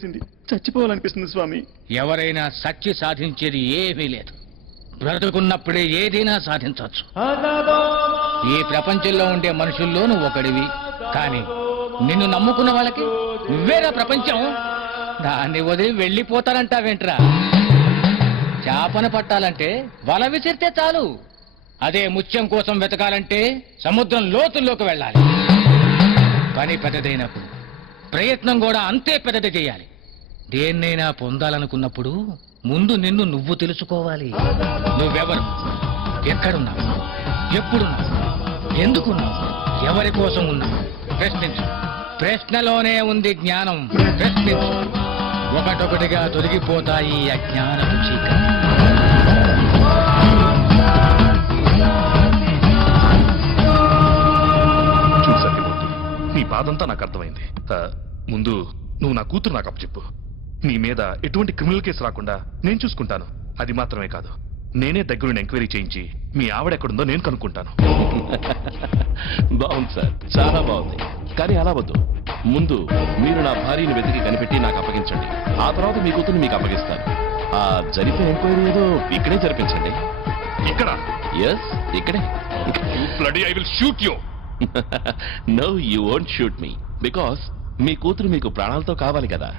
చేసింది. చచ్చిపోవాలనిపిస్తుంది స్వామి. ఎవరైనా సచ్చి సాధించేది ఏమీ లేదు. బ్రతుకున్నప్పుడే ఏదైనా సాధించవచ్చు. ఈ ప్రపంచంలో ఉండే మనుషుల్లో నువ్వు ఒకడివి. కానీ నిన్ను నమ్ముకున్న వాళ్ళకి నువ్వేరా ప్రపంచం. దాన్ని వదిలి వెళ్ళిపోతానంటావేంట్రా? చేపను పట్టాలంటే వల విసిరితే చాలు. అదే ముత్యం కోసం వెతకాలంటే సముద్రం లోతుల్లోకి వెళ్ళాలి. పని పెద్దదైనప్పుడు ప్రయత్నం కూడా అంతే పెద్దది చేయాలి. దేన్నైనా పొందాలనుకున్నప్పుడు ముందు నిన్ను నువ్వు తెలుసుకోవాలి. నువ్వెవరు, ఎక్కడున్నావు, ఎప్పుడున్నావు, ఎందుకున్నావు, ఎవరి కోసం ఉన్నావు? ప్రశ్నించు. ప్రశ్నలోనే ఉంది జ్ఞానం. ప్రశ్నించు. ఒకటొకటిగా తొలగిపోతాయి అజ్ఞానపు చీకటి. చూడు సత్యమూర్తి, నీ బాధంతా నాకు అర్థమైంది. ముందు నువ్వు నా కూతురు నాకు అప్పచెప్పు. నీ మీద ఎటువంటి క్రిమినల్ కేసు రాకుండా నేను చూసుకుంటాను. అది మాత్రమే కాదు, నేనే దగ్గరుండి ఎంక్వైరీ చేయించి మీ ఆవిడ ఎక్కడుందో నేను కనుక్కుంటాను. బాగుంది సార్, చాలా బాగుంది. కానీ అలా వద్దు. ముందు మీరు నా భార్యని వెతికి కనిపెట్టి నాకు అప్పగించండి. ఆ తర్వాత మీ కూతుర్ని మీకు అప్పగిస్తాను. ఆ జరిపే ఎంక్వైరీ ఏదో ఇక్కడే జరిపించండి. ఇక్కడ? ఎస్, ఇక్కడే. I will shoot you. No, you won't shoot me because మీ కూతురు మీకు ప్రాణాలతో కావాలి కదా.